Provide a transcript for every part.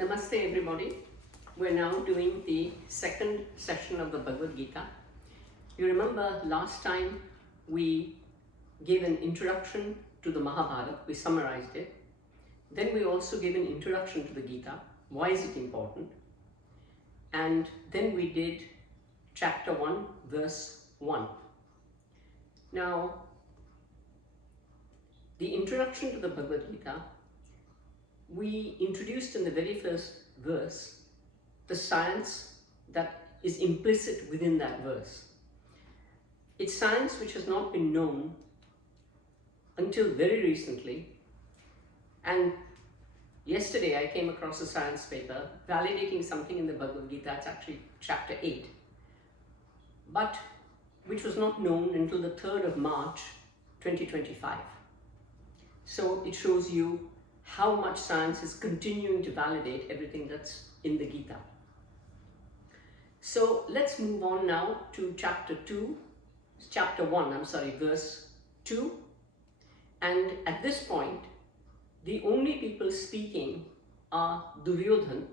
Namaste everybody. We're now doing the second session of the Bhagavad Gita. You remember last time we gave an introduction to the Mahabharata, we summarized it. Then we also gave an introduction to the Gita. Why is it important? And then we did chapter 1, verse 1. Now, the introduction to the Bhagavad Gita, we introduced in the very first verse the science that is implicit within that verse. It's science which has not been known until very recently, and yesterday I came across a science paper validating something in the Bhagavad Gita. It's actually chapter 8, but which was not known until the 3rd of March 2025. So it shows you how much science is continuing to validate everything that's in the Gita. So let's move on now to verse 2. And at this point, the only people speaking are Duryodhan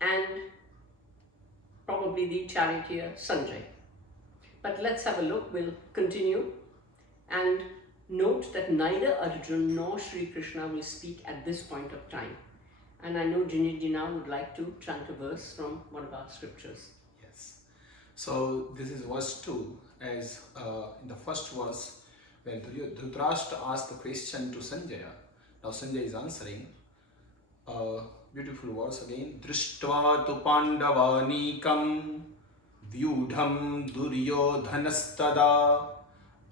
and probably the charioteer Sanjay. But let's have a look. We'll continue and note that neither Arjuna nor Sri Krishna will speak at this point of time. And I know Jinji now would like to chant a verse from one of our scriptures. Yes. So this is verse 2, as in the first verse, when Dhritarashtra asked the question to Sanjaya. Now Sanjaya is answering. Beautiful verse again. Drishtva tu pandavanikam vyudham duryodhanastada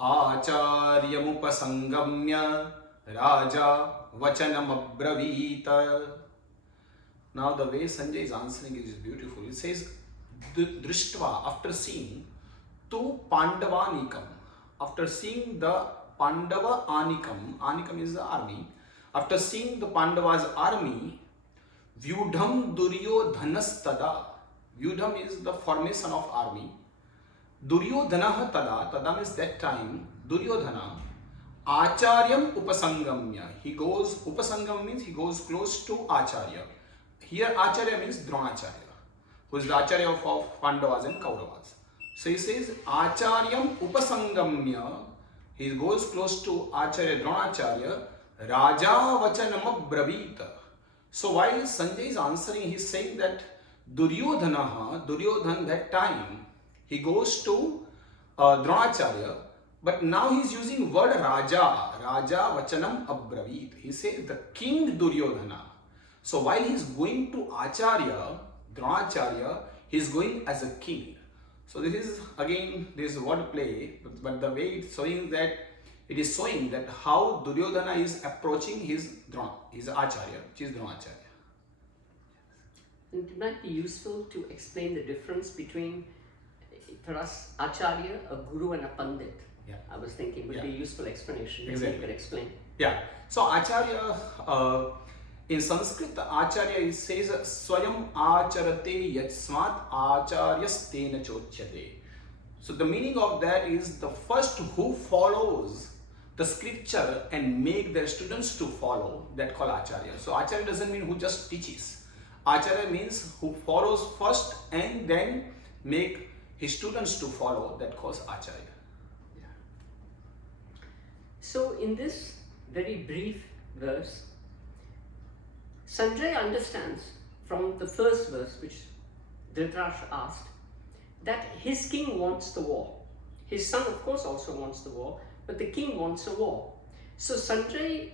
Acharyamupasangamya Raja Vachanam Abravita. Now the way Sanjay is answering is beautiful. It says, Drishtva, after seeing, Tu Pandavanikam, after seeing the Pandava Anikam, Anikam is the army, after seeing the Pandava's army, Vyudham Duryodhanastada, Vyudham is the formation of army, Duryodhana tada means that time, Duryodhana, Acharyam Upasangamya. He goes, Upasangam means he goes close to Acharya. Here Acharya means Dronacharya, who is the Acharya of Pandavas and Kauravas. So he says, Acharyam Upasangamya. He goes close to Acharya Dronacharya, Raja Vachanam Abravita. So while Sanjay is answering, he is saying that Duryodhan that time, he goes to Dronacharya, but now he is using word Raja Vachanam Abravit. He says the king Duryodhana. So while he is going to Acharya, Dronacharya, he is going as a king. So this is again this word play, but the way it's showing that it is showing that how Duryodhana is approaching his Acharya, which is Dronacharya. And it might be useful to explain the difference between, for us, Acharya, a guru, and a pandit. Yeah. I was thinking would be a useful explanation. Exactly. You could explain. Yeah. So Acharya, in Sanskrit, Acharya says Swayam Acharate Yatsmat Acharyastena Chochyate. So the meaning of that is the first who follows the scripture and make their students to follow, that call Acharya. So Acharya doesn't mean who just teaches. Acharya means who follows first and then make his students to follow, that calls Acharya. Yeah. So in this very brief verse, Sanjay understands from the first verse, which Dhritarashtra asked, that his king wants the war. His son, of course, also wants the war, but the king wants a war. So Sanjay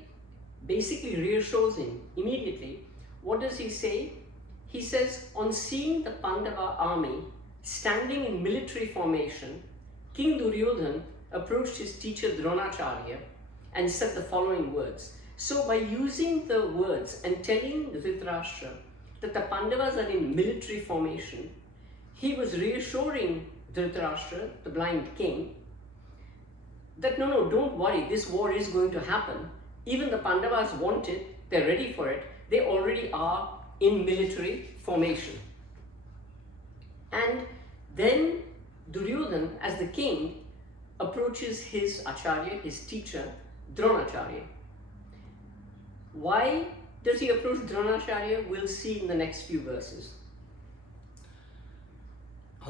basically reassures him immediately. What does he say? He says, on seeing the Pandava army standing in military formation, King Duryodhan approached his teacher Dronacharya and said the following words. So by using the words and telling Dhritarashtra that the Pandavas are in military formation, he was reassuring Dhritarashtra, the blind king, that no, don't worry, this war is going to happen. Even the Pandavas want it, they're ready for it, they already are in military formation. And then Duryodhan, as the king, approaches his Acharya, his teacher, Dronacharya. Why does he approach Dronacharya? We'll see in the next few verses.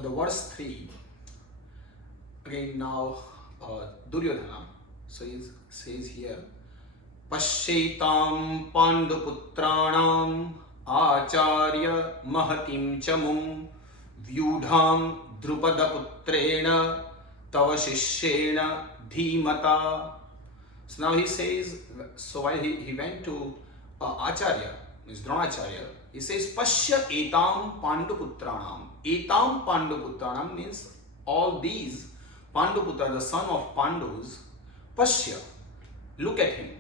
The verse 3, again now Duryodhana, so he says here, Pashyetam Panduputranam Acharya Mahatim Chamum Vyudham Drupadaputrena Tava Shishyena Dhimata. So now he says, so while he went to Acharya, means Dronacharya, he says, Pashya etam Panduputranam. Etam Panduputranam means all these Panduputra, the son of Pandus, Pashya, look at him,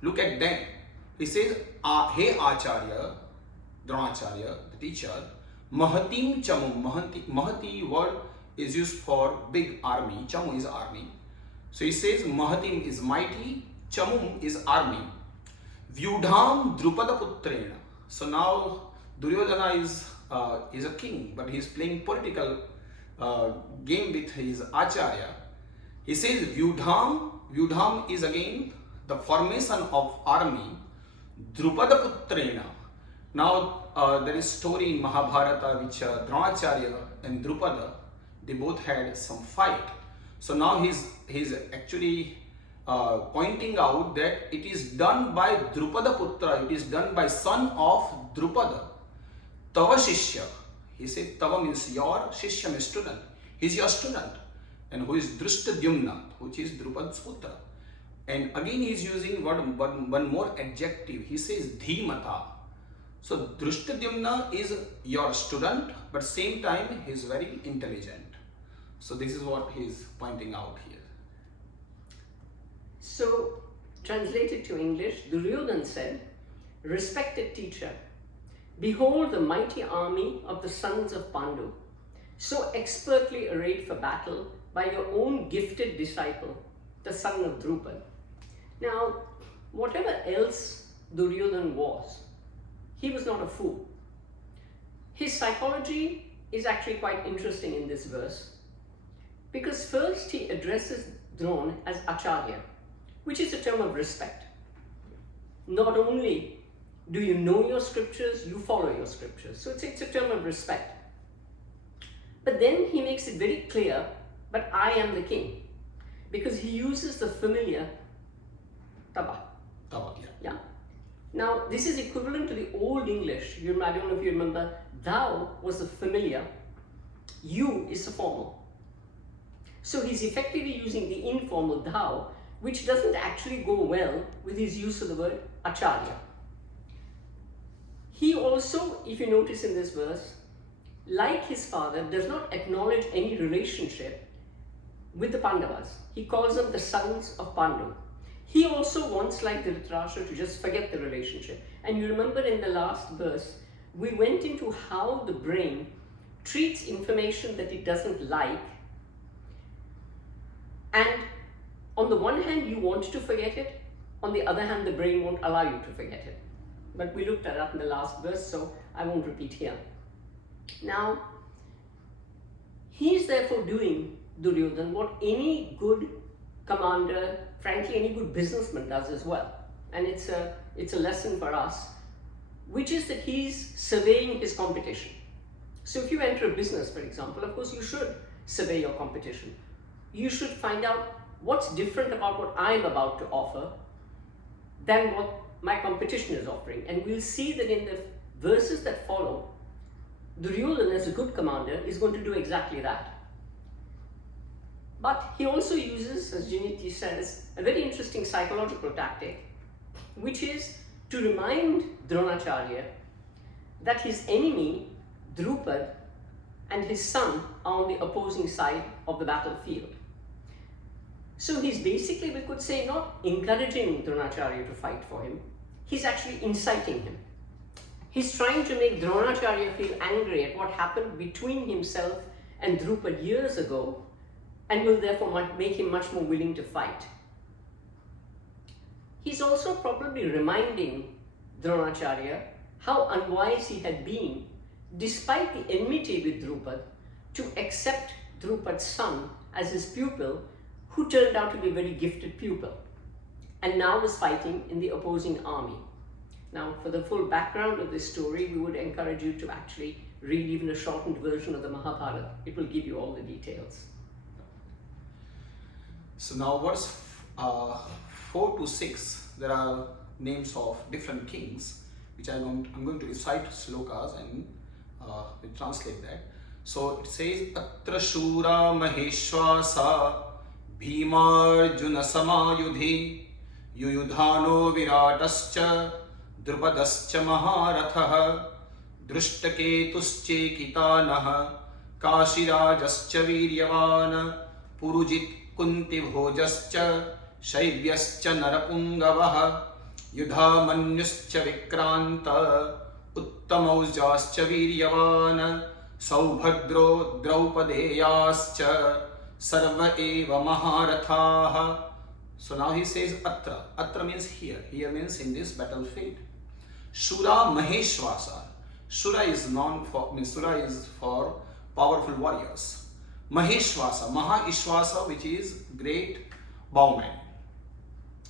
look at them. He says, Hey Acharya, Dronacharya, the teacher, Mahatim Chamum. Mahati word is used for big army, Chamu is army. So he says Mahatim is mighty, Chamum is army. Vyudham Drupadaputrena. So now Duryodhana is a king, but he is playing political game with his Acharya. He says Vyudham. Vyudham is again the formation of army. Drupadaputrena. Now there is story in Mahabharata which Dronacharya and Drupada, they both had some fight. So now he's actually pointing out that it is done by Drupada Putra, it is done by son of Drupada. Tava Shishya. He said Tava means your, Shishya means student. He is your student. And who is Drishtadyumna, which is Drupada's Putra. And again he is using one more adjective. He says Dhimata. So Drishtadyumna is your student, but same time he is very intelligent. So this is what he is pointing out here. So, translated to English, Duryodhana said, Respected teacher, behold the mighty army of the sons of Pandu, so expertly arrayed for battle by your own gifted disciple, the son of Drupad. Now, whatever else Duryodhana was, he was not a fool. His psychology is actually quite interesting in this verse, because first he addresses Drona as Acharya, which is a term of respect. Not only do you know your scriptures, you follow your scriptures. So it's a term of respect. But then he makes it very clear, but I am the king, because he uses the familiar Taba. Tava, Yeah. Now, this is equivalent to the Old English. I don't know if you remember, thou was the familiar, you is the formal. So he's effectively using the informal thou, which doesn't actually go well with his use of the word acharya. He also, if you notice in this verse, like his father, does not acknowledge any relationship with the Pandavas. He calls them the sons of Pandu. He also wants, like Dhritarashtra, to just forget the relationship. And you remember in the last verse, we went into how the brain treats information that it doesn't like. And on the one hand, you want to forget it. On the other hand, the brain won't allow you to forget it. But we looked at that in the last verse, so I won't repeat here. Now, he is therefore doing, Duryodhana, what any good commander, frankly any good businessman does as well. And it's a lesson for us, which is that he's surveying his competition. So if you enter a business, for example, of course you should survey your competition. You should find out what's different about what I'm about to offer than what my competition is offering. And we'll see that in the verses that follow, Duryodhana, as a good commander, is going to do exactly that. But he also uses, as Janiti says, a very interesting psychological tactic, which is to remind Dronacharya that his enemy, Drupad, and his son are on the opposing side of the battlefield. So he's basically, we could say, not encouraging Dronacharya to fight for him, he's actually inciting him. He's trying to make Dronacharya feel angry at what happened between himself and Drupad years ago, and will therefore make him much more willing to fight. He's also probably reminding Dronacharya how unwise he had been, despite the enmity with Drupad, to accept Drupad's son as his pupil, who turned out to be a very gifted pupil, and now was fighting in the opposing army. Now, for the full background of this story, we would encourage you to actually read even a shortened version of the Mahabharata. It will give you all the details. So now verse 4 to 6, there are names of different kings, which I'm going to recite slokas and we translate that. So it says, Atra Shura Maheshwasa Bhimarjuna Samayudhi Yuyudhano Viratascha Drupadascha Maharatha Drushtaketuschekitanaha Kashirajascha Viryavan Purujit Kunti Bhojascha Shaivyascha Narapungavaha Yudhamanyuscha Vikranta Uttamaujascha Viryavan Saubhadro Draupadeyascha Sarva Eva Maharathaha. So now he says Atra. Atra means here. Here means in this battlefield. Shura Maheshwasa. Shura is Shura is for powerful warriors. Maheshwasa. Maha Ishwasa, which is great bowman.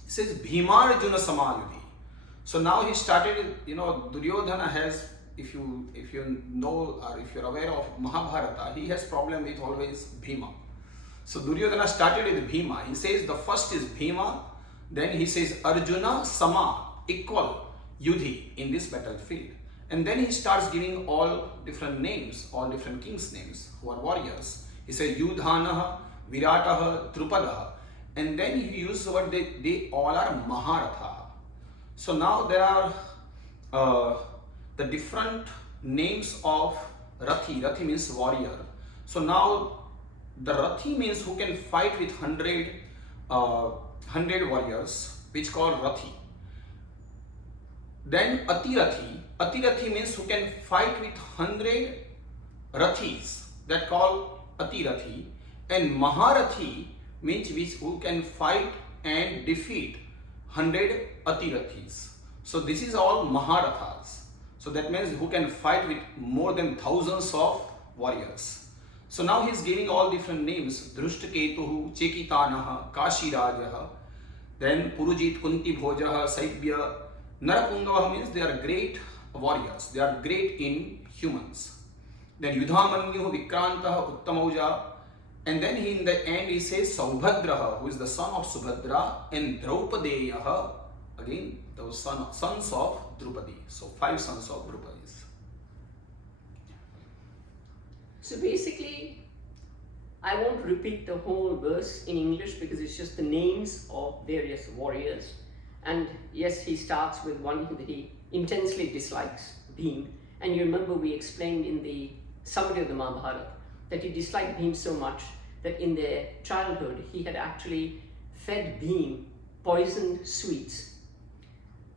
He says Bhimarjuna Samayudhi. So now he started, Duryodhana has, if you know or if you're aware of Mahabharata, he has problem with always Bhima. So Duryodhana started with Bhima. He says the first is Bhima, then he says Arjuna Sama, equal, Yudhi in this battlefield. And then he starts giving all different names, all different kings' names who are warriors. He says Yudhanaha, Virataha, Drupadaha. And then he uses the word they all are Maharatha. So now there are the different names of Rathi. Rathi means warrior. So now the Rathi means who can fight with 100 warriors, which called Rathi. Then Atirathi. Atirathi means who can fight with 100 Rathis, that called Atirathi. And Maharathi means who can fight and defeat 100 Atirathis. So this is all Maharathas. So that means who can fight with more than thousands of warriors. So now he is giving all different names. Drushtaketuhu, Chekitanaha, Kashirajaha, then Purujit, Kunti Bhojaha, Saibhya. Narapungavaha means they are great warriors. They are great in humans. Then Yudhamanyu, Vikrantaha, Uttamauja. And then in the end he says Saubhadraha, who is the son of Subhadra, and Draupadeyaha, again the sons of Drupadi. So 5 sons of Drupadis. So basically, I won't repeat the whole verse in English because it's just the names of various warriors. And yes, he starts with one that he intensely dislikes, Bhim. And you remember we explained in the summary of the Mahabharata that he disliked Bhim so much that in their childhood he had actually fed Bhim poisoned sweets.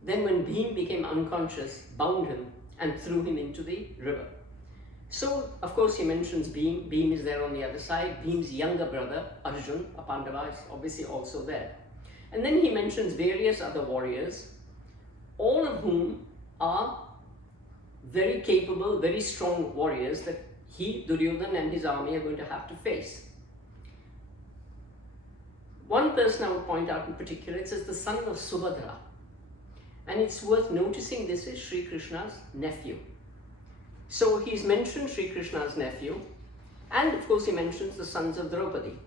Then when Bhim became unconscious, bound him and threw him into the river. So, of course, he mentions Bhim. Bhim is there on the other side. Bhim's younger brother, Arjun, a Pandava, is obviously also there. And then he mentions various other warriors, all of whom are very capable, very strong warriors that he, Duryodhana, and his army are going to have to face. One person I would point out in particular, it says the son of Subhadra. And it's worth noticing this is Sri Krishna's nephew. So he's mentioned Sri Krishna's nephew, and of course he mentions the sons of Draupadi.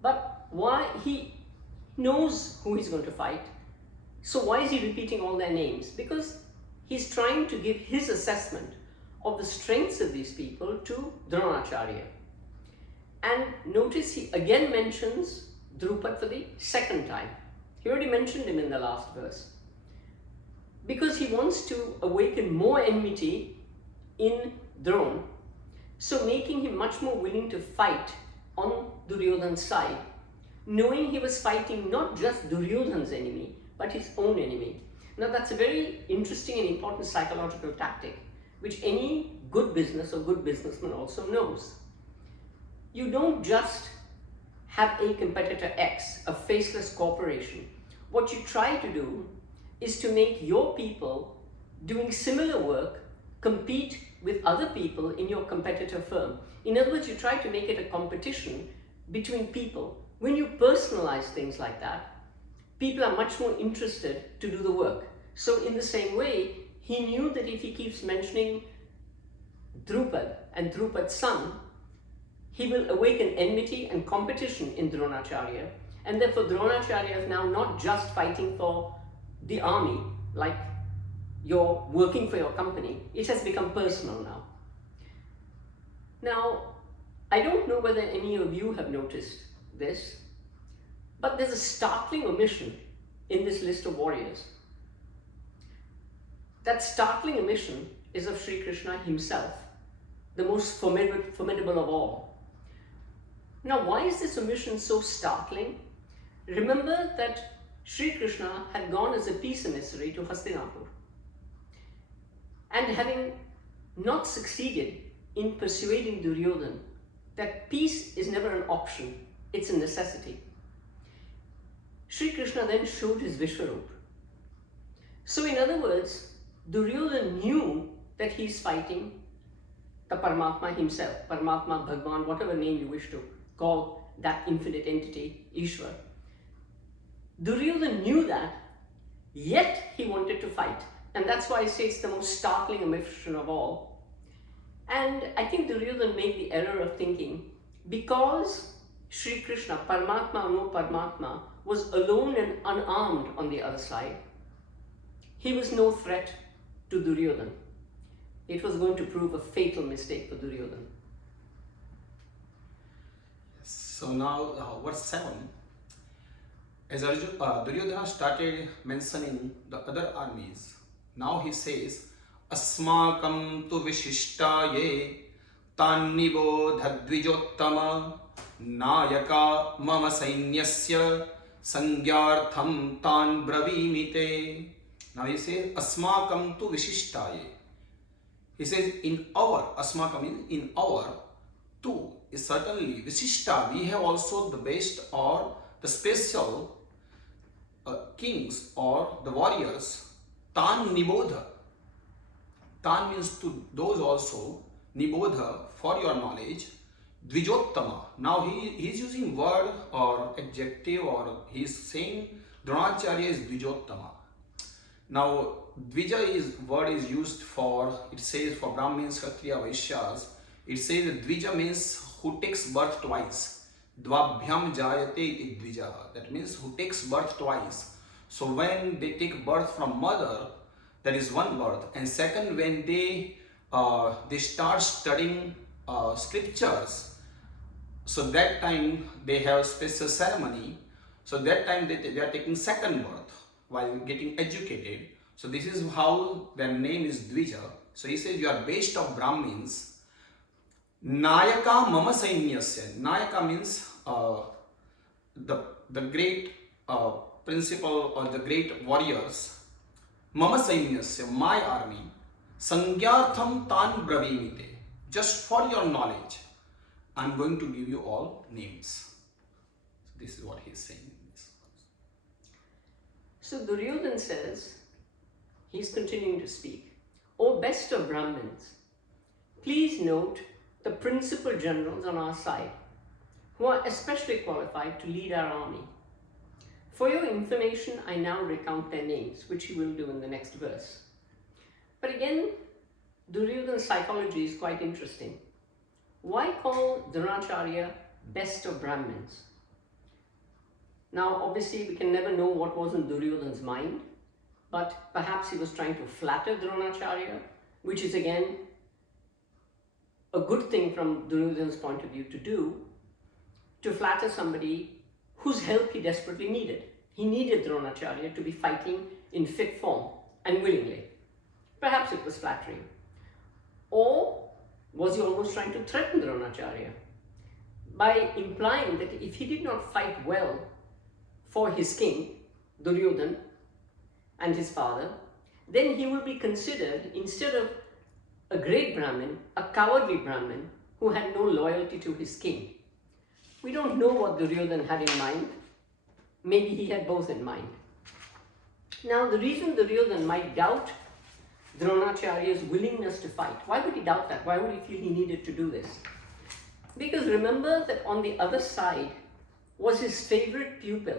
But why? He knows who he's going to fight. So why is he repeating all their names? Because he's trying to give his assessment of the strengths of these people to Dronacharya. And notice he again mentions Drupad for the second time. He already mentioned him in the last verse. Because he wants to awaken more enmity in Drona, so making him much more willing to fight on Duryodhana's side, knowing he was fighting not just Duryodhana's enemy, but his own enemy. Now that's a very interesting and important psychological tactic, which any good business or good businessman also knows. You don't just have a competitor X, a faceless corporation. What you try to do is to make your people doing similar work compete with other people in your competitor firm. In other words, you try to make it a competition between people. When you personalize things like that, people are much more interested to do the work. So in the same way, he knew that if he keeps mentioning Drupad and Drupad's son, he will awaken enmity and competition in Dronacharya, and therefore Dronacharya is now not just fighting for the army, like you're working for your company. It has become personal now. Now, I don't know whether any of you have noticed this, but there's a startling omission in this list of warriors. That startling omission is of Sri Krishna himself, the most formidable of all. Now, why is this omission so startling? Remember that Sri Krishna had gone as a peace emissary to Hastinapur, and having not succeeded in persuading Duryodhana that peace is never an option, it's a necessity, Sri Krishna then showed his Vishwarup. So in other words, Duryodhana knew that he's fighting the Paramatma himself, Paramatma, Bhagwan, whatever name you wish to call that infinite entity, Ishwar. Duryodhana knew that, yet he wanted to fight. And that's why I say it's the most startling omission of all. And I think Duryodhana made the error of thinking, because Sri Krishna, Paramatma or no Paramatma, was alone and unarmed on the other side, he was no threat to Duryodhana. It was going to prove a fatal mistake for Duryodhana. So now, verse 7. As Duryodhana started mentioning the other armies, now he says, Asmakam tu vishishtaye tannibodha dvijottama nayaka mama sainyasya sangyartham tan bravimite. Now he says, Asmakam tu vishishtaye. He says, in our, Asmakam means in our, tu is certainly Visishta. We have also the best or the special kings or the warriors. Tan nibodha. Tan means to those also. Nibodha, for your knowledge. Dvijottama. Now he is using word or adjective, or he is saying Dronacharya is Dvijottama. Now Dvija word is used for, it says for Brahmins, Kshatriya, Vaishyas. It says that Dvija means who takes birth twice. Dvabhyam jayate iti Dvija. That means who takes birth twice. So when they take birth from mother, that is one birth. And second, when they start studying scriptures, so that time they have special ceremony. So that time they are taking second birth while getting educated. So this is how their name is Dvija. So he says, you are based of Brahmins. Nayaka mama sainyasya. Nayaka means the great principal or the great warriors. Mama sainyasya, my army. Sangyartham tan bravimite. Just for your knowledge, I am going to give you all names. So this is what he is saying in this. So Duryodhana says, he's continuing to speak, O best of Brahmins, please note the principal generals on our side, who are especially qualified to lead our army. For your information, I now recount their names, which he will do in the next verse. But again, Duryodhana's psychology is quite interesting. Why call Dronacharya best of Brahmins? Now, obviously, we can never know what was in Duryodhana's mind, but perhaps he was trying to flatter Dronacharya, which is again a good thing from Duryodhana's point of view to do, to flatter somebody whose help he desperately needed. He needed Dronacharya to be fighting in fit form and willingly. Perhaps it was flattering. Or was he almost trying to threaten Dronacharya by implying that if he did not fight well for his king, Duryodhana, and his father, then he will be considered, instead of a great Brahmin, a cowardly Brahmin who had no loyalty to his king. We don't know what Duryodhana had in mind. Maybe he had both in mind. Now, the reason Duryodhana might doubt Dronacharya's willingness to fight, why would he doubt that? Why would he feel he needed to do this? Because remember that on the other side was his favorite pupil.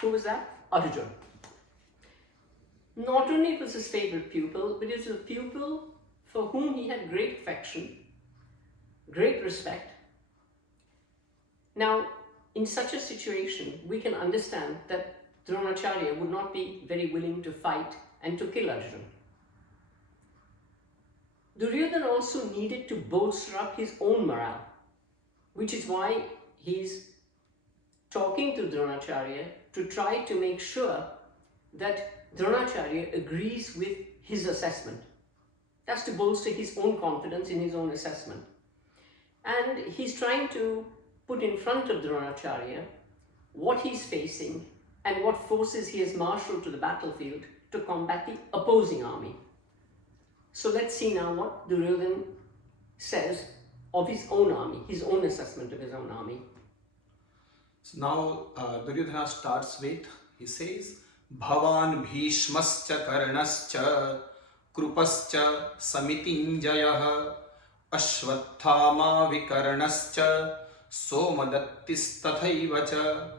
Who was that? Arjuna. Not only it was his favorite pupil, but it was a pupil for whom he had great affection, great respect. Now, in such a situation, we can understand that Dronacharya would not be very willing to fight and to kill Arjuna. Duryodhana also needed to bolster up his own morale, which is why he's talking to Dronacharya to try to make sure that Dronacharya agrees with his assessment. That's to bolster his own confidence in his own assessment. And he's trying to put in front of Dronacharya what he's facing and what forces he has marshaled to the battlefield to combat the opposing army. So let's see now what Duryodhana says of his own army, his own assessment of his own army. So now Duryodhana starts with, he says, Bhavan Bhishmascha Karnascha Krupascha Samitinjayah Ashwathama Vikarnascha Somadattistathaivacha.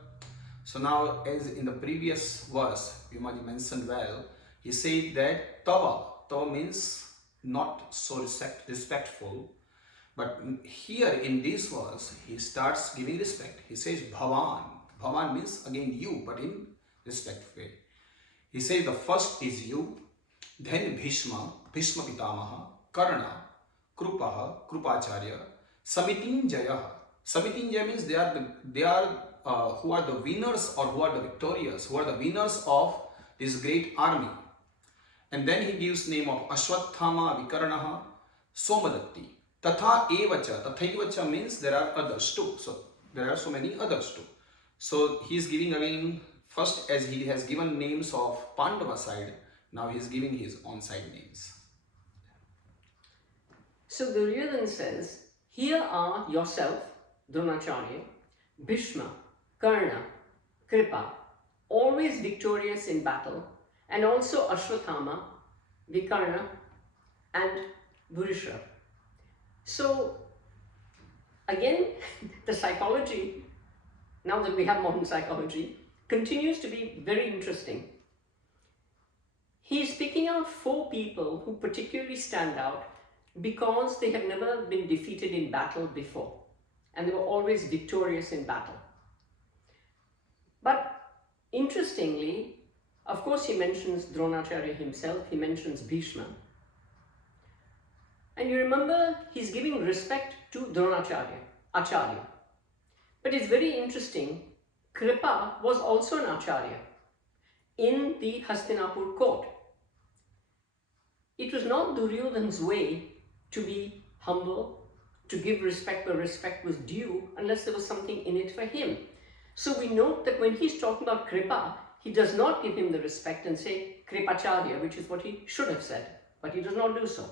So now, as in the previous verse, Vimaji mentioned well, he said that Tava means not so respectful, but here in this verse, he starts giving respect. He says Bhavan. Bhavan means again you, but in respect way. He says the first is you, then Bhishma Pitamaha, Karna, Krupaha, Krupacharya, Samitinjaya. Samitinjaya means they are who are the winners or who are the victorious, who are the winners of this great army. And then he gives name of Ashwathama, Vikarnaha, Somadatti. Tatha evacha. Tathaivacha means there are others too. So there are so many others too. So he is giving again, first as he has given names of Pandava side, now he is giving his own side names. So Duryodhana says, here are yourself, Dronacharya, Bhishma, Karna, Kripa, always victorious in battle, and also Ashwathama, Vikarna, and Bhurishra. So again, the psychology, now that we have modern psychology, continues to be very interesting. He's picking out 4 people who particularly stand out because they have never been defeated in battle before, and they were always victorious in battle. But interestingly, of course, he mentions Dronacharya himself, he mentions Bhishma. And you remember, he's giving respect to Dronacharya, Acharya. But it's very interesting, Kripa was also an Acharya in the Hastinapur court. It was not Duryodhana's way to be humble, to give respect where respect was due, unless there was something in it for him. So we note that when he's talking about Kripa, he does not give him the respect and say Kripacharya, which is what he should have said, but he does not do so.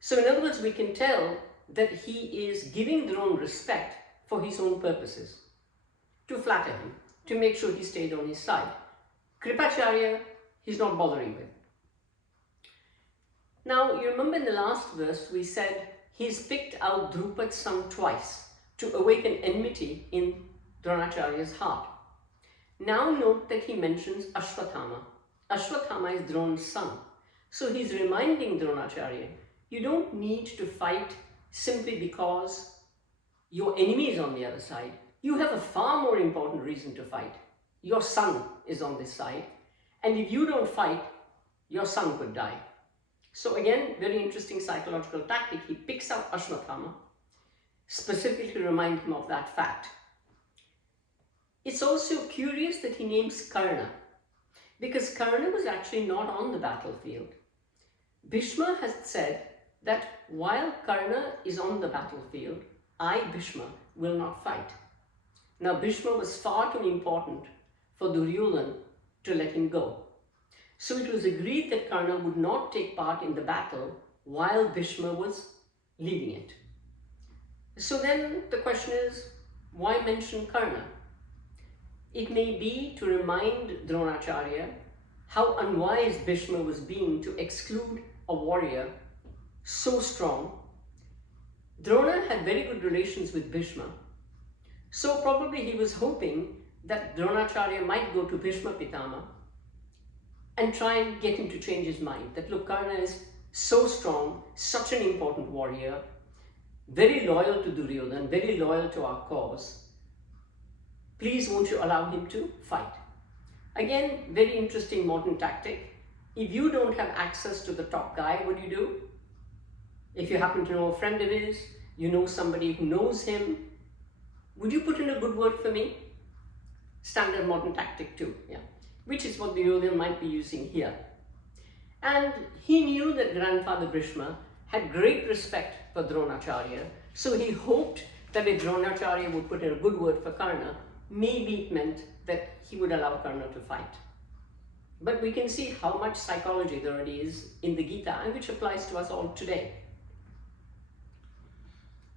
So in other words, we can tell that he is giving Drona respect for his own purposes, to flatter him, to make sure he stayed on his side. Kripacharya, he's not bothering with. Now, you remember in the last verse, we said he's picked out Drupad's son twice to awaken enmity in Dronacharya's heart. Now note that he mentions Ashwathama. Ashwathama is Drona's son. So he's reminding Dronacharya, you don't need to fight simply because your enemy is on the other side. You have a far more important reason to fight. Your son is on this side, and if you don't fight, your son could die. So again, very interesting psychological tactic. He picks out Ashwathama, specifically to remind him of that fact. It's also curious that he names Karna, because Karna was actually not on the battlefield. Bhishma has said that while Karna is on the battlefield, I, Bhishma, will not fight. Now, Bhishma was far too important for Duryodhana to let him go. So it was agreed that Karna would not take part in the battle while Bhishma was leading it. So then the question is, why mention Karna? It may be to remind Dronacharya how unwise Bhishma was being to exclude a warrior so strong. Drona had very good relations with Bhishma, so probably he was hoping that Dronacharya might go to Bhishma Pitama and try and get him to change his mind. That look, Karna is so strong, such an important warrior, very loyal to Duryodhana, very loyal to our cause. Please won't you allow him to fight? Again, very interesting modern tactic. If you don't have access to the top guy, what do? If you happen to know a friend of his, you know somebody who knows him, would you put in a good word for me? Standard modern tactic too, yeah. Which is what Duryodhana might be using here. And he knew that grandfather Bhishma had great respect for Dronacharya, so he hoped that if Dronacharya would put in a good word for Karna, maybe it meant that he would allow Karna to fight. But we can see how much psychology there already is in the Gita, and which applies to us all today.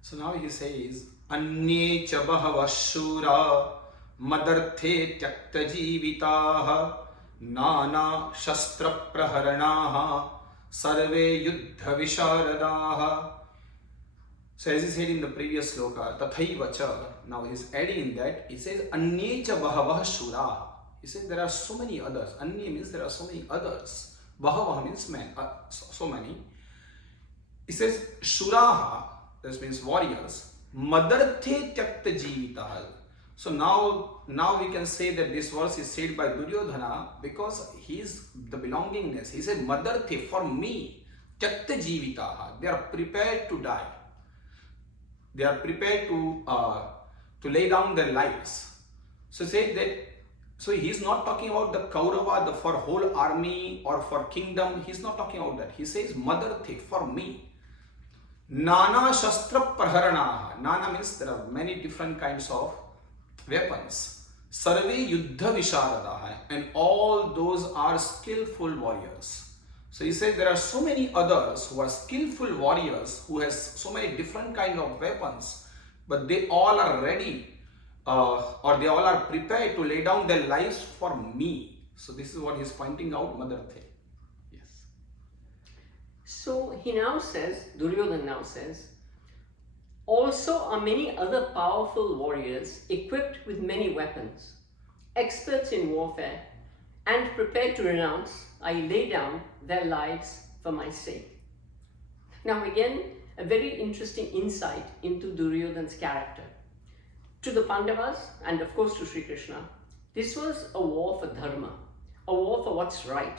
So now he says, Anye cha bahava shura madarthe tyakta jivitaha nana shastra praharanaha sarve yuddha visharadaha. So as he said in the previous sloka, tathaiva cha, now he is adding in that, he says, Anye cha bahava shura. He says there are so many others. Anye means there are so many others. Bahava means man, so many. He says, shuraha, this means warriors, madarthe tyakta jivitaha. So now we can say that this verse is said by Duryodhana because he is the belongingness. He said, madarthe, for me, tyakta jivitaha. They are prepared to die. They are prepared to lay down their lives. So say that. So he is not talking about the Kaurava, for whole army or for kingdom. He is not talking about that. He says, madarthe, for me. Nana shastra praharanaha. Nana means there are many different kinds of weapons. Sarve yuddha visharadaha. And all those are skillful warriors. So he said there are so many others who are skillful warriors who has so many different kind of weapons, but they all are ready or they all are prepared to lay down their lives for me. So this is what he is pointing out, madarthe. Yes. So he now says, Duryodhana now says, also are many other powerful warriors equipped with many weapons, experts in warfare, and prepared to renounce, I lay down their lives for my sake. Now again, a very interesting insight into Duryodhana's character. To the Pandavas, and of course to Sri Krishna, this was a war for dharma, a war for what's right.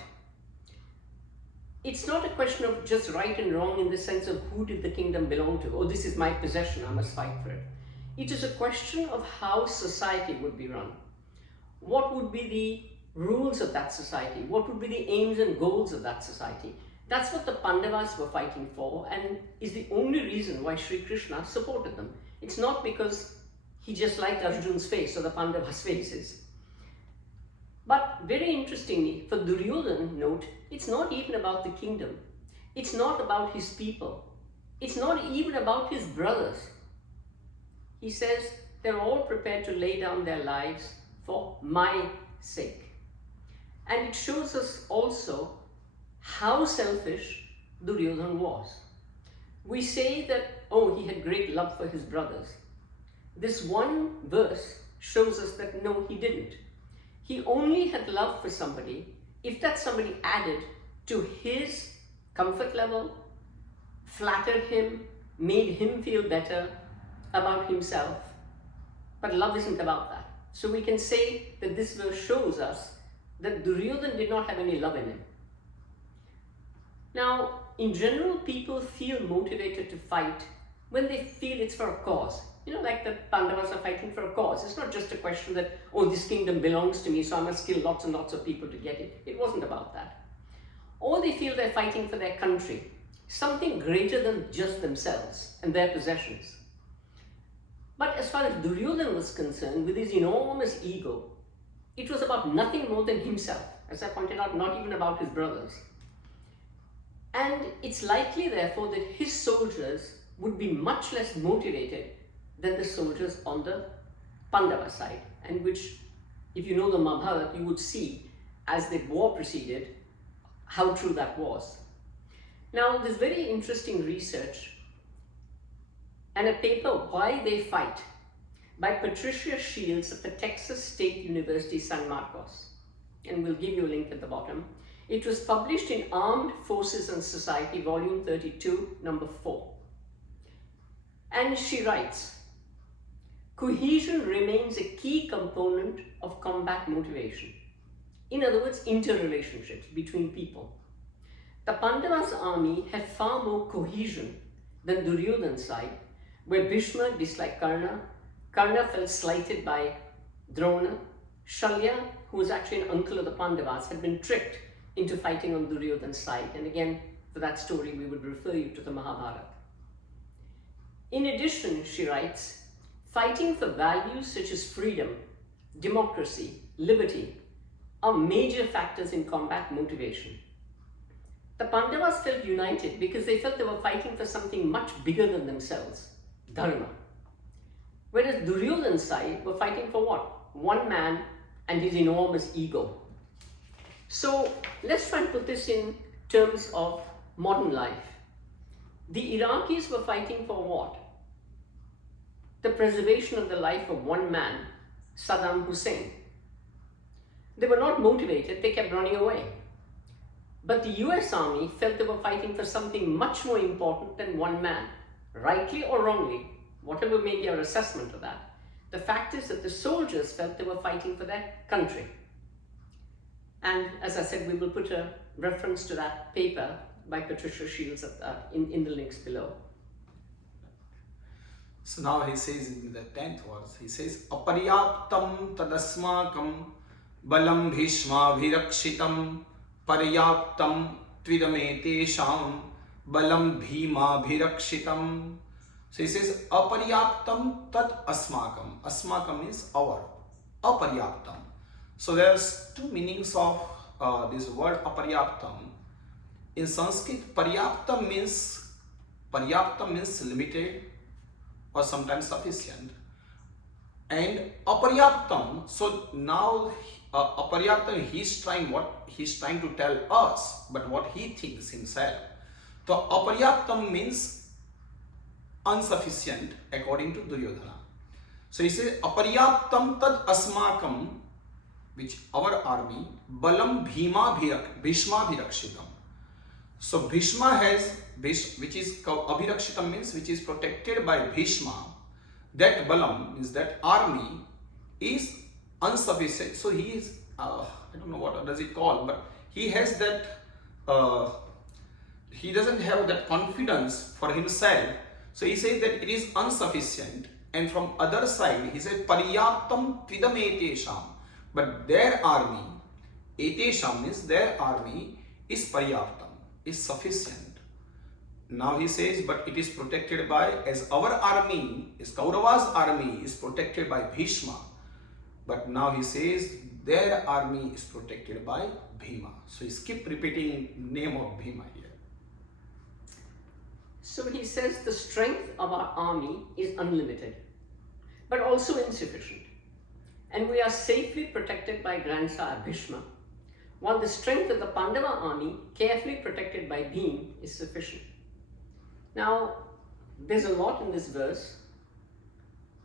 It's not a question of just right and wrong in the sense of who did the kingdom belong to. Oh, this is my possession, I must fight for it. It is a question of how society would be run. What would be the rules of that society? What would be the aims and goals of that society? That's what the Pandavas were fighting for, and is the only reason why Sri Krishna supported them. It's not because he just liked Arjun's face or the Pandavas' faces. But very interestingly, for Duryodhana, note, it's not even about the kingdom. It's not about his people. It's not even about his brothers. He says they're all prepared to lay down their lives for my sake. And it shows us also how selfish Duryodhana was. We say that, oh, he had great love for his brothers. This one verse shows us that no, he didn't. He only had love for somebody if that somebody added to his comfort level, flattered him, made him feel better about himself. But love isn't about that. So we can say that this verse shows us that Duryodhana did not have any love in him. Now, in general, people feel motivated to fight when they feel it's for a cause. You know, like the Pandavas are fighting for a cause. It's not just a question that, oh, this kingdom belongs to me, so I must kill lots and lots of people to get it. It wasn't about that. Or they feel they're fighting for their country, something greater than just themselves and their possessions. But as far as Duryodhana was concerned, with his enormous ego, it was about nothing more than himself. As I pointed out, not even about his brothers. And it's likely, therefore, that his soldiers would be much less motivated than the soldiers on the Pandava side, and which, if you know the Mahabharata, you would see as the war proceeded how true that was. Now, there's very interesting research and a paper, Why They Fight, by Patricia Shields at the Texas State University, San Marcos. And we'll give you a link at the bottom. It was published in Armed Forces and Society, volume 32, number 4. And she writes, cohesion remains a key component of combat motivation. In other words, interrelationships between people. The Pandavas' army had far more cohesion than Duryodhana's side, where Bhishma disliked Karna, Karna felt slighted by Drona, Shalya, who was actually an uncle of the Pandavas, had been tricked into fighting on Duryodhana's side. And again, for that story, we would refer you to the Mahabharata. In addition, she writes, fighting for values such as freedom, democracy, liberty are major factors in combat motivation. The Pandavas felt united because they felt they were fighting for something much bigger than themselves, dharma. Whereas Duryodhana's side were fighting for what? One man and his enormous ego. So let's try and put this in terms of modern life. The Iraqis were fighting for what? The preservation of the life of one man, Saddam Hussein. They were not motivated, they kept running away. But the US Army felt they were fighting for something much more important than one man. Rightly or wrongly, whatever may be our assessment of that, the fact is that the soldiers felt they were fighting for their country. And as I said, we will put a reference to that paper by Patricia Shields in the links below. So now he says in the 10th verse, he says, Aparyaptam tadasmakam balam bhishma bhirakshitam paryaptam tvidametesham balam bhima bhirakshitam. So he says, Aparyaptam tad asmakam. Asmakam means our. Aparyaptam. So there's two meanings of this word aparyaptam. In Sanskrit, paryaptam means limited or sometimes sufficient. And aparyaptam, so now aparyaptam, he's trying to tell us, but what he thinks himself. So aparyaptam means insufficient according to Duryodhana. So he says, aparyaptam tad asmakam, which our army, balam bhima bhishma bhirakshitam. So Bhishma has, which is abhirakshitam means which is protected by Bhishma. That balam means that army is insufficient. So he is, I don't know what does it call, but he has that, he doesn't have that confidence for himself. So he says that it is insufficient. And from other side, he said, paryaptam tvidam etesham. But their army, etesham means their army is paryaptam, is sufficient. Now he says, but it is protected by, as our army, is Kaurava's army is protected by Bhishma. But now he says, their army is protected by Bhima. So he keep repeating name of Bhima here. So he says the strength of our army is unlimited, but also insufficient. And we are safely protected by Grandsire Bhishma, while the strength of the Pandava army, carefully protected by Bhima, is sufficient. Now, there's a lot in this verse,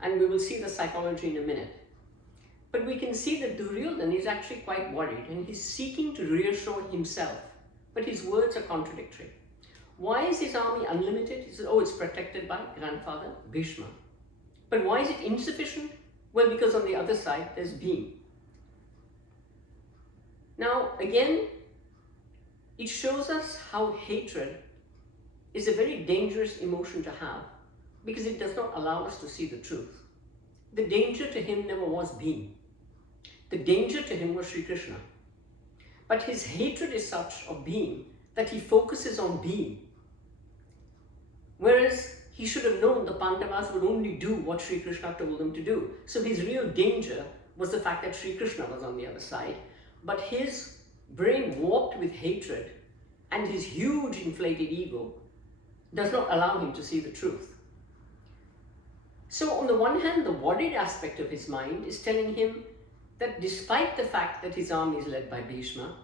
and we will see the psychology in a minute. But we can see that Duryodhana is actually quite worried, and he's seeking to reassure himself, but his words are contradictory. Why is his army unlimited? He says, oh, it's protected by grandfather Bhishma. But why is it insufficient? Well, because on the other side, there's Bhima. Now, again, it shows us how hatred is a very dangerous emotion to have, because it does not allow us to see the truth. The danger to him never was Bhima. The danger to him was Sri Krishna. But his hatred is such of Bhima that he focuses on Bhima. Whereas he should have known the Pandavas would only do what Sri Krishna told them to do. So his real danger was the fact that Sri Krishna was on the other side. But his brain warped with hatred and his huge inflated ego does not allow him to see the truth. So on the one hand, the worried aspect of his mind is telling him that despite the fact that his army is led by Bhishma,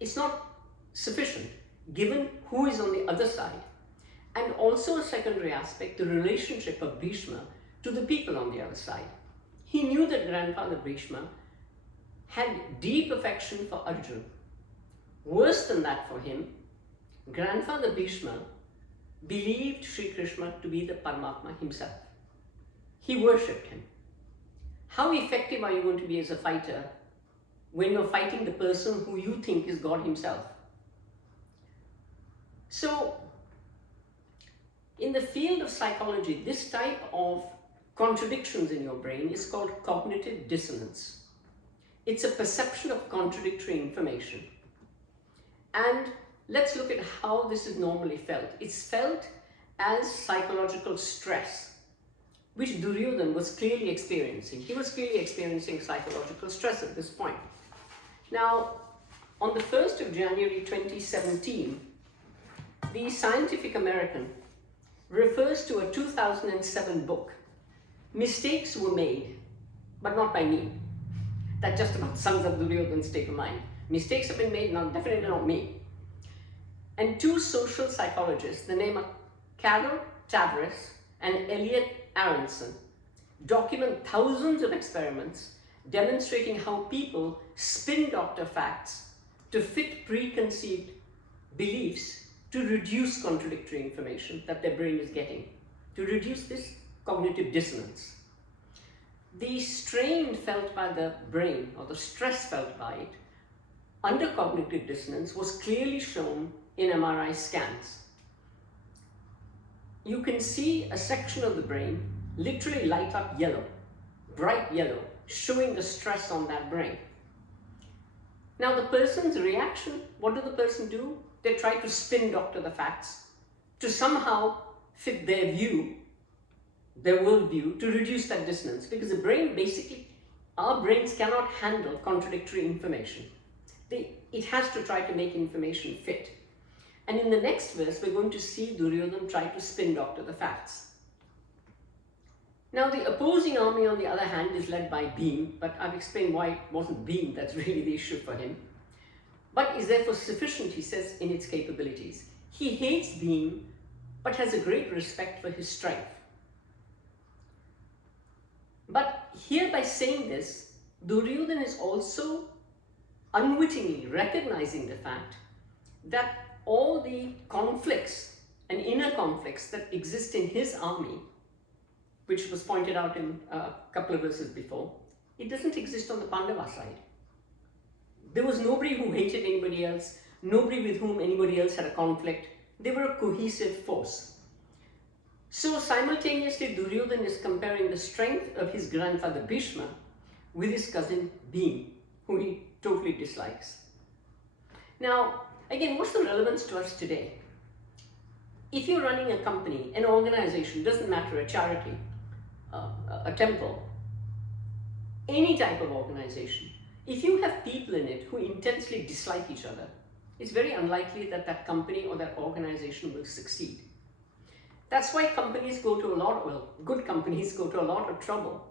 it's not sufficient given who is on the other side. And also a secondary aspect, the relationship of Bhishma to the people on the other side. He knew that grandfather Bhishma had deep affection for Arjuna. Worse than that for him, grandfather Bhishma believed Sri Krishna to be the Paramatma himself. He worshipped him. How effective are you going to be as a fighter when you're fighting the person who you think is God himself? So, in the field of psychology, this type of contradictions in your brain is called cognitive dissonance. It's a perception of contradictory information. And let's look at how this is normally felt. It's felt as psychological stress, which Duryodhana was clearly experiencing. He was clearly experiencing psychological stress at this point. Now, on the 1st of January 2017, the Scientific American refers to a 2007 book, Mistakes Were Made, but not by me. That just about sums up Duryodhana's state of mind. Mistakes have been made, definitely not me. And two social psychologists, the name of Carol Tavris and Elliot Aronson, document thousands of experiments demonstrating how people spin doctor facts to fit preconceived beliefs to reduce contradictory information that their brain is getting, to reduce this cognitive dissonance. The strain felt by the brain, or the stress felt by it, under cognitive dissonance was clearly shown in MRI scans. You can see a section of the brain literally light up yellow, bright yellow, showing the stress on that brain. Now the person's reaction, what do the person do? They try to spin doctor the facts to somehow fit their view, their worldview, to reduce that dissonance, because the brain basically, our brains cannot handle contradictory information. It has to try to make information fit. And in the next verse, we're going to see Duryodhana try to spin doctor the facts. Now the opposing army, on the other hand, is led by Bhim, but I've explained why it wasn't Bhim that's really the issue for him. But is therefore sufficient, he says, in its capabilities. He hates Bhim, but has a great respect for his strength. But here, by saying this, Duryodhana is also unwittingly recognizing the fact that all the conflicts and inner conflicts that exist in his army, which was pointed out in a couple of verses before, it doesn't exist on the Pandava side. There was nobody who hated anybody else, nobody with whom anybody else had a conflict. They were a cohesive force. So simultaneously, Duryodhana is comparing the strength of his grandfather Bhishma with his cousin Bhim, who he totally dislikes. Now, again, what's the relevance to us today? If you're running a company, an organization, doesn't matter, a charity, a temple, any type of organization, if you have people in it who intensely dislike each other, it's very unlikely that that company or that organization will succeed. That's why companies go to good companies go to a lot of trouble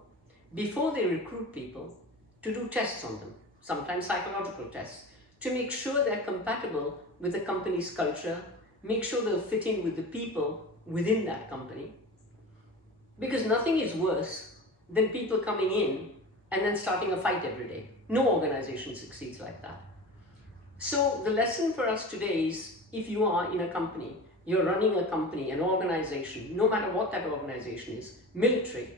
before they recruit people to do tests on them, sometimes psychological tests, to make sure they're compatible with the company's culture, make sure they'll fit in with the people within that company. Because nothing is worse than people coming in and then starting a fight every day. No organization succeeds like that. So the lesson for us today is, if you are in a company, you're running a company, an organization, no matter what that organization is, military,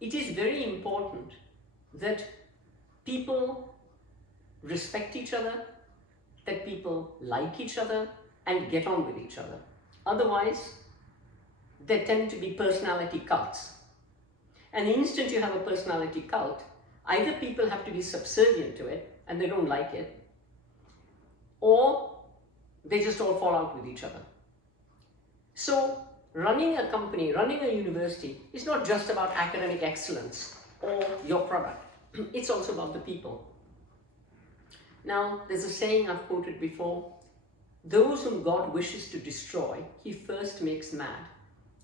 it is very important that people respect each other, that people like each other and get on with each other. Otherwise, there tend to be personality cults. And the instant you have a personality cult, either people have to be subservient to it and they don't like it, or they just all fall out with each other. So running a company, running a university is not just about academic excellence or your product. It's also about the people. Now, there's a saying I've quoted before: those whom God wishes to destroy, he first makes mad.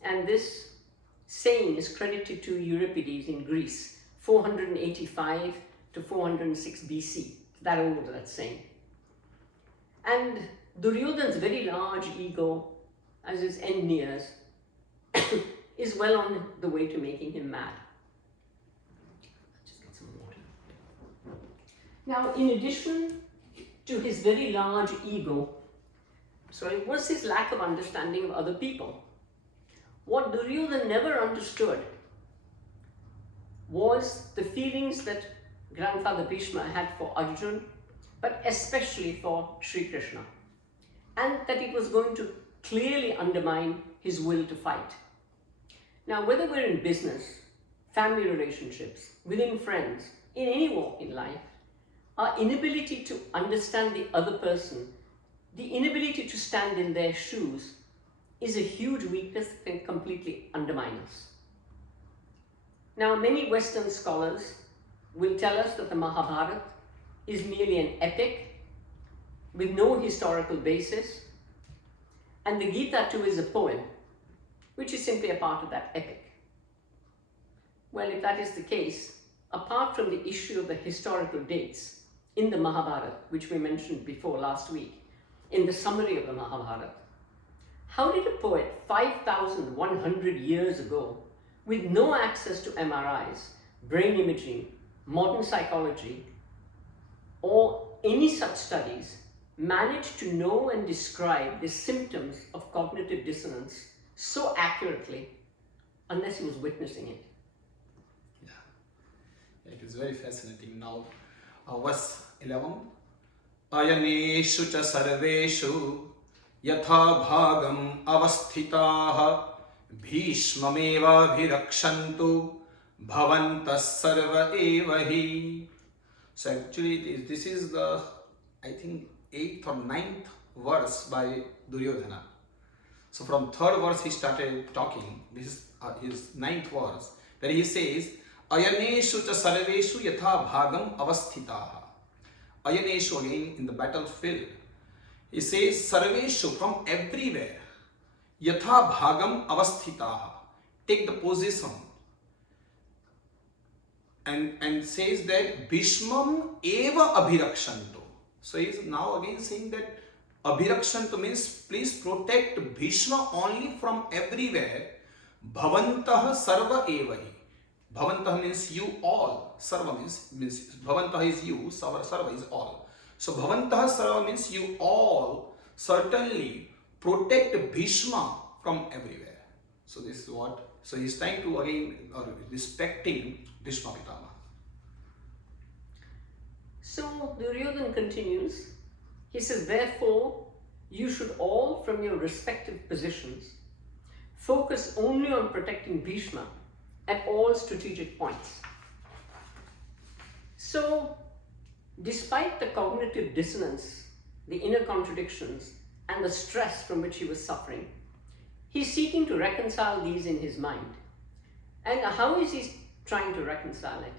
And this saying is credited to Euripides in Greece, 485 to 406 BC. That old, that saying. And Duryodhana's very large ego, as his end nears, is well on the way to making him mad. Now, in addition to his very large ego, was his lack of understanding of other people. What Duryodhana never understood was the feelings that grandfather Bhishma had for Arjuna, but especially for Sri Krishna, and that it was going to clearly undermine his will to fight. Now, whether we're in business, family relationships, within friends, in any walk in life, our inability to understand the other person, the inability to stand in their shoes, is a huge weakness that can completely undermine us. Now, many Western scholars will tell us that the Mahabharata is merely an epic with no historical basis, and the Gita too is a poem, which is simply a part of that epic. Well, if that is the case, apart from the issue of the historical dates in the Mahabharata, which we mentioned before last week, in the summary of the Mahabharata, how did a poet 5,100 years ago, with no access to MRIs, brain imaging, modern psychology, or any such studies, manage to know and describe the symptoms of cognitive dissonance so accurately, unless he was witnessing it? Yeah, it is very fascinating. Now, verse 11. Ayaneshu cha sarveshu yatha bhagam avasthitaah bhishmameva bhirakshantu bhavantas sarva evahi. So actually this is the, I think, 8th or 9th verse by Duryodhana. So from 3rd verse he started talking. This is his 9th verse, where he says, Ayaneshu cha sarveshu yatha bhagam avasthitaah. Ayaneshu, again in the battlefield, he says sarveshu, from everywhere, yatha bhagam avasthitaah, take the position, and says that Bhishmam eva abhirakshantu. So he is now again saying that abhirakshantu means please protect Bhishma only from everywhere. Bhavantah sarva evahi. Bhavantah means you all. Sarva means Bhavantah is you, Sarva is all. So Bhavantah sarva means you all certainly protect Bhishma from everywhere. So this is what, so he's trying to again respecting Bhishma Pitama. So Duryodhana continues. He says, therefore, you should all from your respective positions focus only on protecting Bhishma at all strategic points. So, despite the cognitive dissonance, the inner contradictions, and the stress from which he was suffering, he's seeking to reconcile these in his mind. And how is he trying to reconcile it?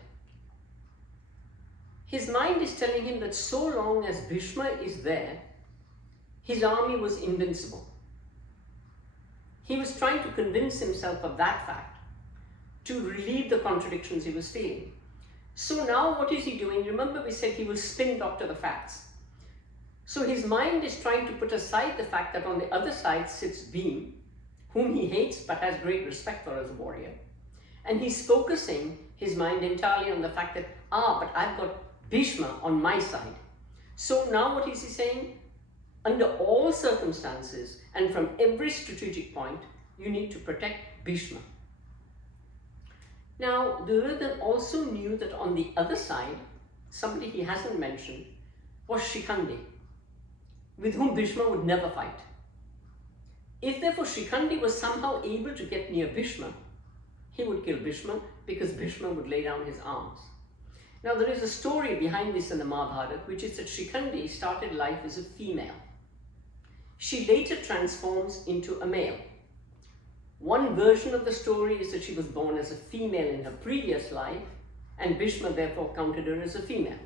His mind is telling him that so long as Bhishma is there, his army was invincible. He was trying to convince himself of that fact, to relieve the contradictions he was feeling. So now what is he doing? Remember, we said he will spin doctor the facts. So his mind is trying to put aside the fact that on the other side sits Bhim, whom he hates but has great respect for as a warrior. And he's focusing his mind entirely on the fact that, but I've got Bhishma on my side. So now what is he saying? Under all circumstances and from every strategic point, you need to protect Bhishma. Now, Duryodhana also knew that on the other side, somebody he hasn't mentioned was Shikhandi, with whom Bhishma would never fight. If therefore Shikhandi was somehow able to get near Bhishma, he would kill Bhishma because Bhishma would lay down his arms. Now, there is a story behind this in the Mahabharata, which is that Shikhandi started life as a female. She later transforms into a male. One version of the story is that she was born as a female in her previous life, and Bhishma therefore counted her as a female.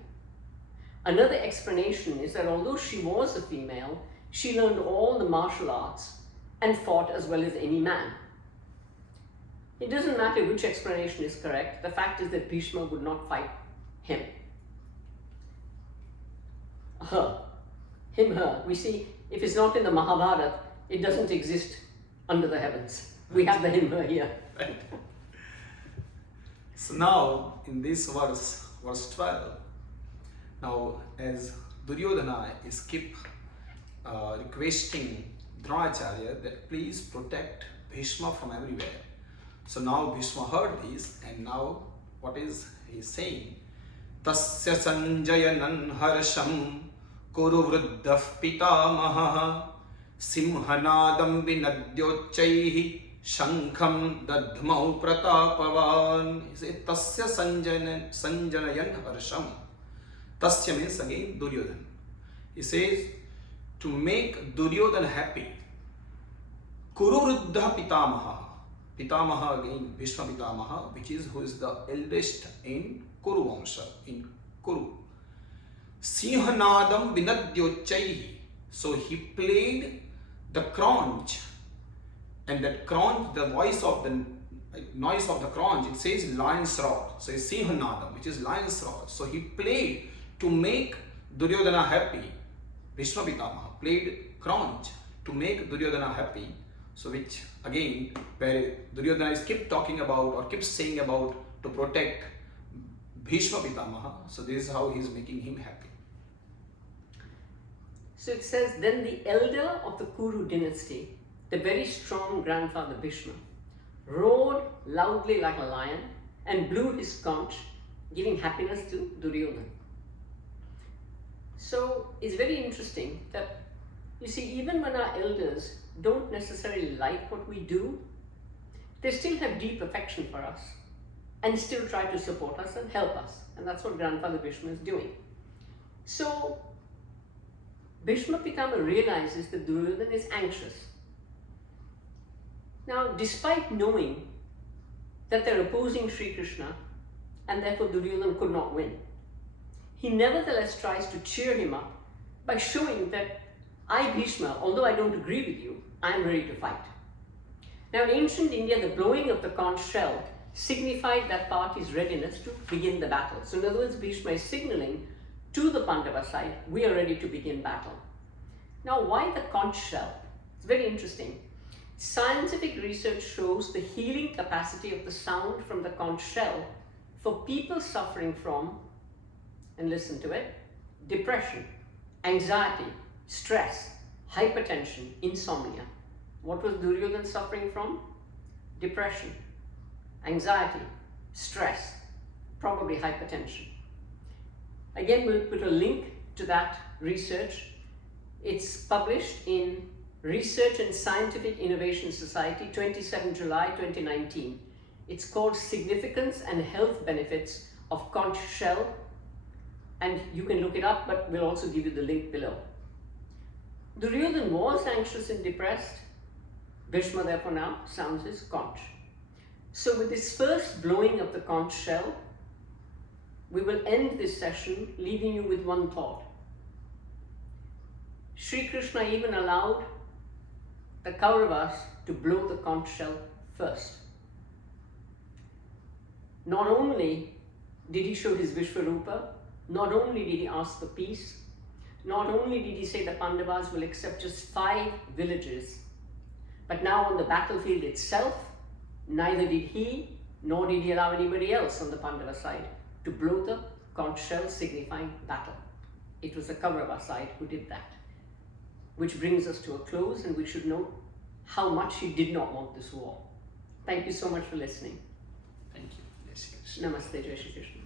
Another explanation is that although she was a female, she learned all the martial arts and fought as well as any man. It doesn't matter which explanation is correct, the fact is that Bhishma would not fight him. Her. Him, her. We see, if it's not in the Mahabharata, it doesn't exist under the heavens. We have the him, her here. Right. So now, in this verse 12, Now, as Duryodhana is keep requesting Dronacharya that please protect Bhishma from everywhere. So now Bhishma heard this, and now what is he saying? Tasya sanjayanan harsham kuru vruddhah pitamaha simhanadam vinadyochaihi shankham dadhmau pratapavan. He says tasya sanjanayan harsham. Tasya means again Duryodhana. He says to make Duryodhana happy. Kuru vruddhah pitamaha. Pitamaha again, Bhishma Pitamaha, which is who is the eldest in Kuru Vamsha, in Kuru. Sinhanadam vinadyochaihi. So he played the conch, and that conch, the voice of the noise of the conch, it says lion's roar. So it's Sinhanadam, which is lion's roar. So he played to make Duryodhana happy. Bhishma Pitamaha played conch to make Duryodhana happy. So which again, where Duryodhana is keep talking about or keep saying about to protect Bhishma Pitamaha. So this is how he is making him happy. So it says, then the elder of the Kuru dynasty, the very strong grandfather Bhishma, roared loudly like a lion and blew his conch, giving happiness to Duryodhana. So it's very interesting that, you see, even when our elders don't necessarily like what we do, they still have deep affection for us and still try to support us and help us. And that's what Grandfather Bhishma is doing. So Bhishma Pitama realizes that Duryodhana is anxious. Now, despite knowing that they're opposing Sri Krishna and therefore Duryodhana could not win, he nevertheless tries to cheer him up by showing that I, Bhishma, although I don't agree with you, I am ready to fight. Now, in ancient India, the blowing of the conch shell signified that party's readiness to begin the battle. So in other words, Bhishma is signaling to the Pandava side, we are ready to begin battle. Now, why the conch shell? It's very interesting. Scientific research shows the healing capacity of the sound from the conch shell for people suffering from, and listen to it, depression, anxiety, stress, hypertension, insomnia. What was Duryodhana suffering from? Depression, anxiety, stress, probably hypertension. Again, we'll put a link to that research. It's published in Research and Scientific Innovation Society, 27 July 2019. It's called Significance and Health Benefits of Conch Shell, and you can look it up, but we'll also give you the link below. Duryodhana was anxious and depressed. Bhishma therefore now sounds his conch. So with this first blowing of the conch shell, we will end this session leaving you with one thought. Sri Krishna even allowed the Kauravas to blow the conch shell first. Not only did he show his Vishvarupa, not only did he ask for peace, not only did he say the Pandavas will accept just 5 villages, but now on the battlefield itself, neither did he nor did he allow anybody else on the Pandava side to blow the conch shell signifying battle. It was the Kaurava side who did that. Which brings us to a close, and we should note how much he did not want this war. Thank you so much for listening. Thank you. Jai Shri Krishna. Namaste, Jai Shri Krishna.